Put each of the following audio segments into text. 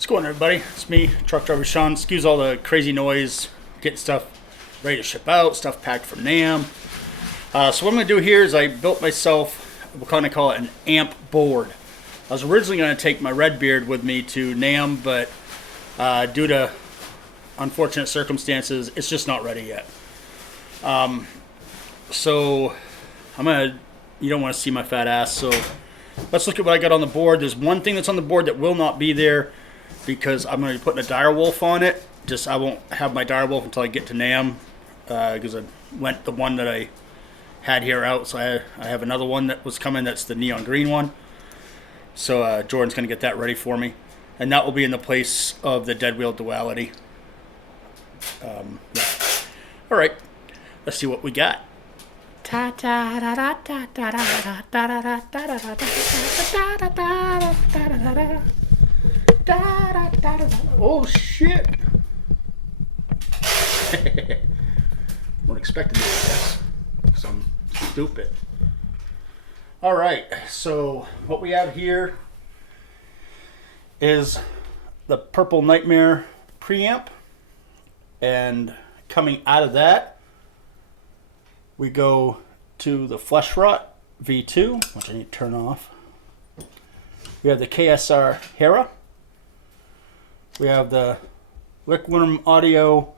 What's going on, everybody? It's me, truck driver Sean. Excuse all the crazy noise, getting stuff ready to ship out, stuff packed from Namm. So what I'm going to do here is I built myself, we'll kind of call it an amp board. I was originally going to take my Redbeard with me to Namm, but due to unfortunate circumstances, it's just not ready yet. So I'm going to, you don't want to see my fat ass, so let's look at what I got on the board. There's one thing that's on the board that will not be there because I'm going to be putting a dire wolf on it. Just I won't have my dire wolf until I get to Namm because I went the one that I had here out. So I have another one that was coming. That's the neon green one. So Jordan's going to get that ready for me. And that will be in the place of the dead wheel duality. Yeah. All right. Let's see what we got. Oh shit! Weren't expecting this, because I'm stupid. All right, so what we have here is the Purple Nightmare preamp, and coming out of that, we go to the Flesh Rot V2, which I need to turn off. We have the KSR Hera. We have the Lickworm Audio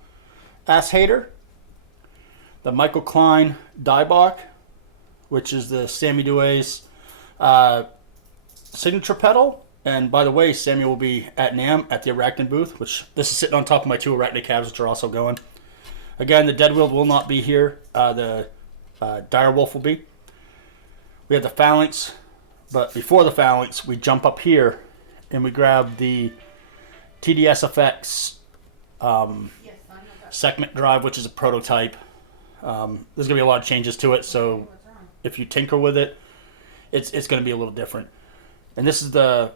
Ass Hater. The Michael Klein Diebach, which is the Sammy Duet's signature pedal. And by the way, Sammy will be at Namm at the Arachnid booth, which this is sitting on top of my two Arachnid cabs, which are also going. Again, the Dead Wheel will not be here. The Dire Wolf will be. We have the Phalanx, but before the Phalanx, we jump up here and we grab the TDS Effects segment drive, which is a prototype. There's going to be a lot of changes to it, so if you tinker with it, it's going to be a little different. And this is the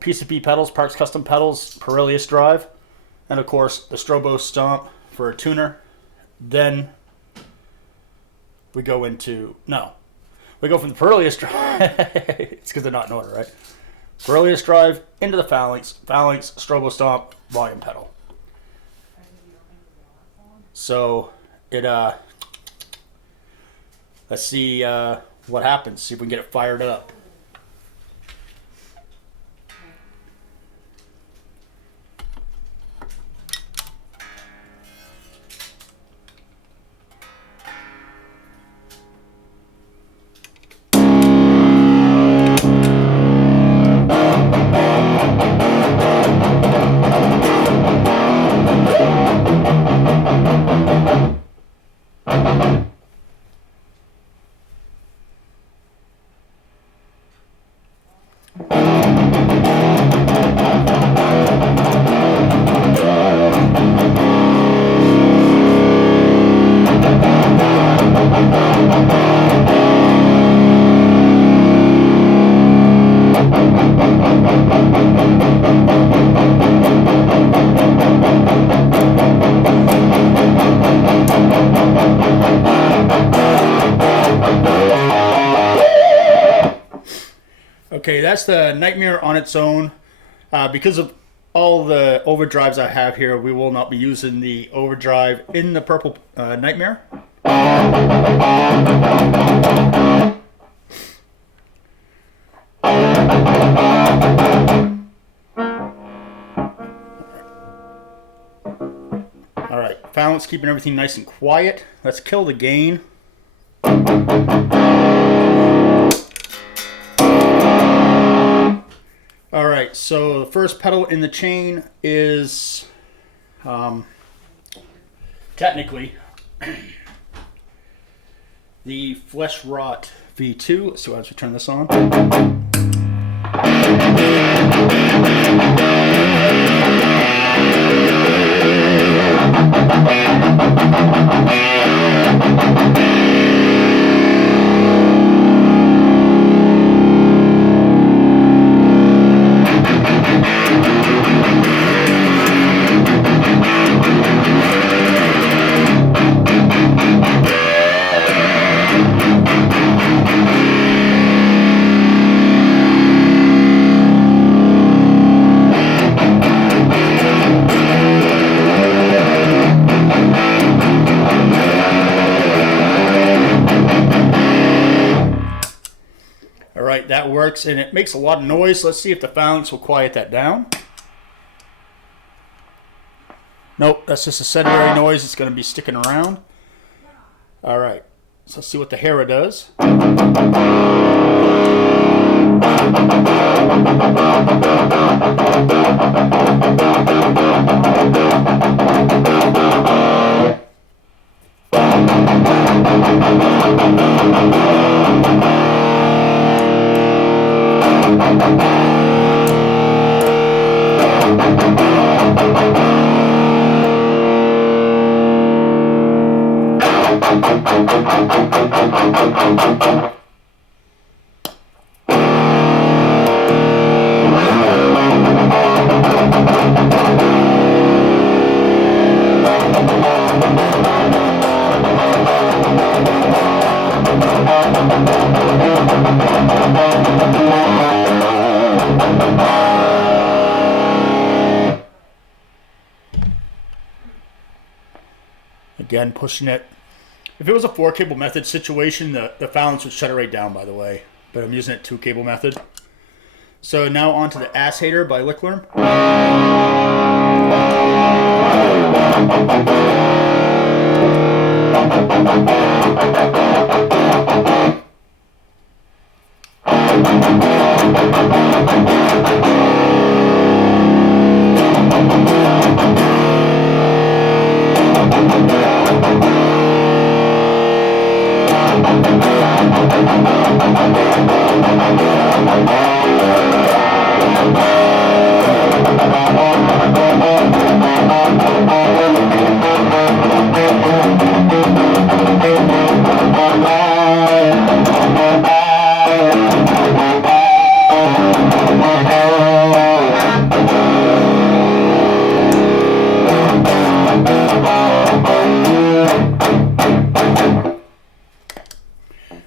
PCP pedals, Parks Custom Pedals, Pirellius drive, and of course the Strobo Stomp for a tuner. Then we go into, we go from the Pirellius drive, it's because they're not in order, right? Pirellius drive into the Phalanx, Strobo Stomp, volume pedal. So it, let's see what happens, see if we can get it fired up. Okay, that's the Nightmare on its own. Because of all the overdrives I have here, we will not be using the overdrive in the Purple Nightmare. Alright, Phalanx keeping everything nice and quiet. Let's kill the gain. Alright, so the first pedal in the chain is technically the Flesh Rot V2. Let's see as we turn this on. that works, and it makes a lot of noise. Let's see if the valance will quiet that down. Nope, that's just a sedentary noise. It's going to be sticking around. All right, so let's see what the Hera does. Again, pushing it. If it was a 4-cable method situation, the valance would shut it right down, by the way. But I'm using it 2-cable method. So now on to the Ass Hater by Lickworm.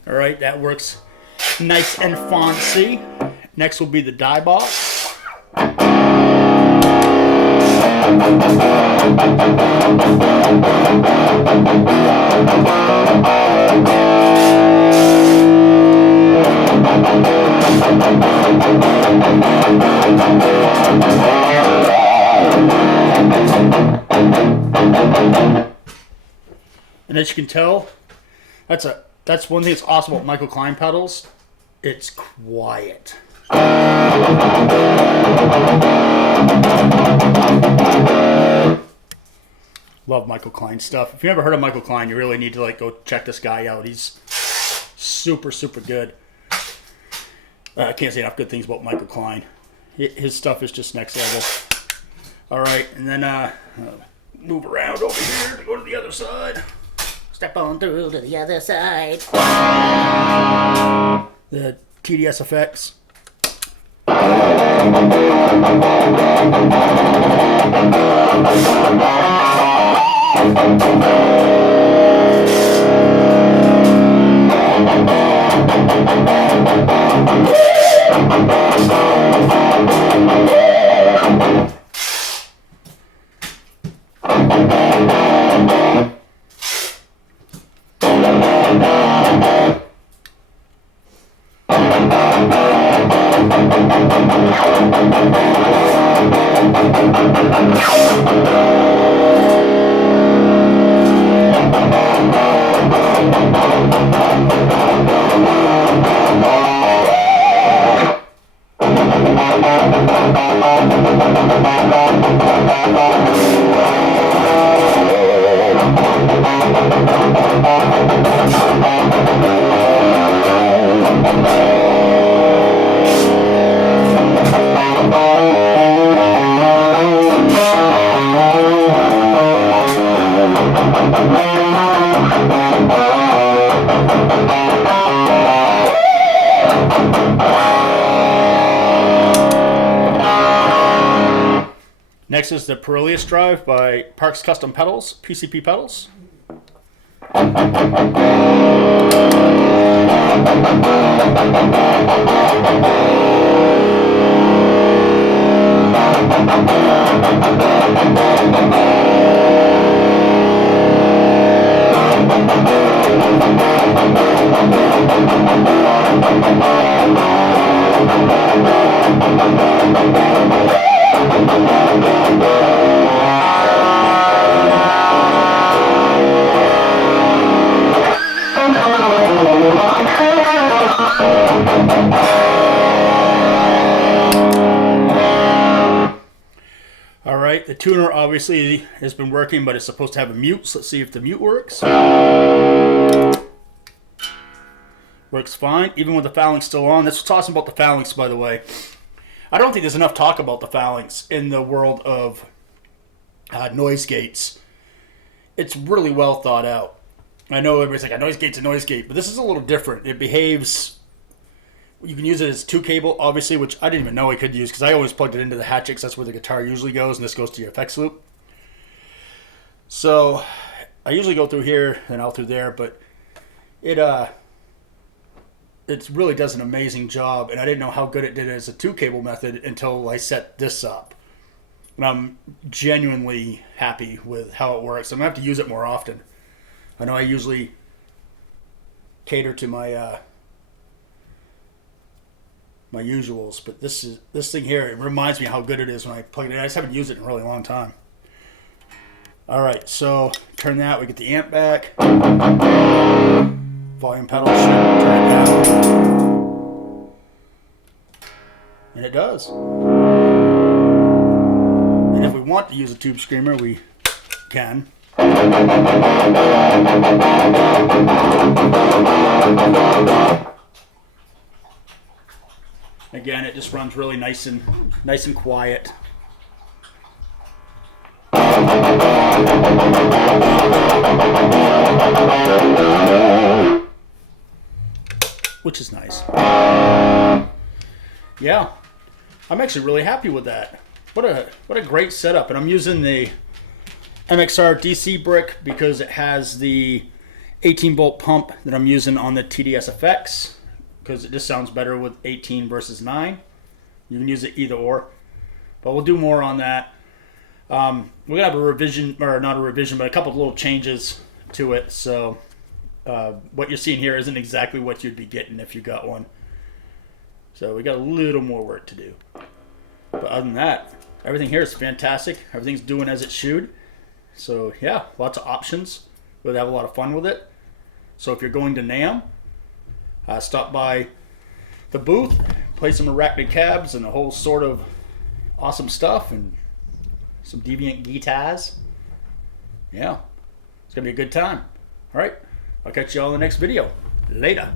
Alright, that works nice and fancy. Next will be the die box. And as you can tell, that's one thing that's awesome about Michael Klein pedals. It's quiet. Love Michael Klein stuff. If you never heard of Michael Klein, you really need to go check this guy out. He's super, super good. I can't say enough good things about Michael Klein. His stuff is just next level. All right, and then move around over here to go to the other side. Step on through to the other side. The TDS effects. Next is the Perilius Drive by Parks Custom Pedals, PCP Pedals. All right, the tuner obviously has been working, but it's supposed to have a mute. So let's see if the mute works. Works fine, even with the phalanx still on. That's what's awesome about the phalanx, by the way. I don't think there's enough talk about the phalanx in the world of noise gates. It's really well thought out. I know everybody's like, a noise gate's a noise gate, but this is a little different. It behaves... You can use it as 2-cable, obviously, which I didn't even know I could use, because I always plugged it into the hatchet, because that's where the guitar usually goes, and this goes to your effects loop. So, I usually go through here, and out through there, but it really does an amazing job, and I didn't know how good it did as a 2-cable method until I set this up. And I'm genuinely happy with how it works. I'm going to have to use it more often. I know I usually cater to my my usuals, but this thing here, it reminds me how good it is when I plug it in. I just haven't used it in a really long time. All right, so turn that. We get the amp back. Volume pedal should turn it down, and it does. And if we want to use a tube screamer, we can. Again, it just runs really nice and quiet. Which is nice. Yeah, I'm actually really happy with that. What a great setup. And I'm using the MXR DC brick because it has the 18-volt pump that I'm using on the TDS effects, because it just sounds better with 18 versus 9. You can use it either or, but we'll do more on that. We're gonna have a revision, or not a revision, but a couple of little changes to it. So what you're seeing here isn't exactly what you'd be getting if you got one. So we got a little more work to do. But other than that, everything here is fantastic. Everything's doing as it should. So yeah, lots of options. We'll have a lot of fun with it. So if you're going to Namm, stop by the booth, play some Arachnid cabs and a whole sort of awesome stuff, and some deviant guitars. Yeah, it's gonna be a good time. All right, I'll catch you all in the next video. Later.